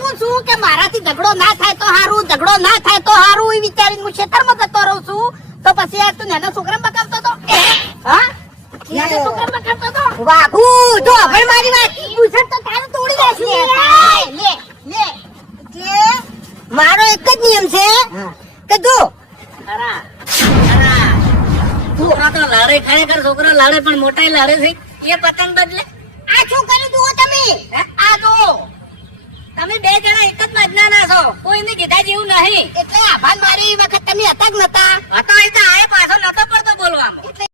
ઝઘડો ના થાય તો હારું, ઝઘડો ના થાય તો હારું એ વિચારીને હું ખેતરમાં જતો રહું છું. તો પછી યાર તું નાના છોકરા બકાવતો તો હા નાના છોકરા બકાવતો તો વાઘુ જો હવે મારી વાત પૂછત તો તારે તોડી દેશે. લે લે કે મારો એક જ નિયમ છે કે જો છોકરા તો લાડે ખરેખર છોકરા લાડે પણ મોટા લાડે છે એ પતંગ બદલે આ છોકરી જુઓ તમે આ જો તમે બે જણા એક જ મજના છો કોઈને કીધા જેવું નહીં એટલે આભાર મારી વખત તમે હતા જ નતા હતા એ તો આએ પાછો નતો પડતો બોલવામાં.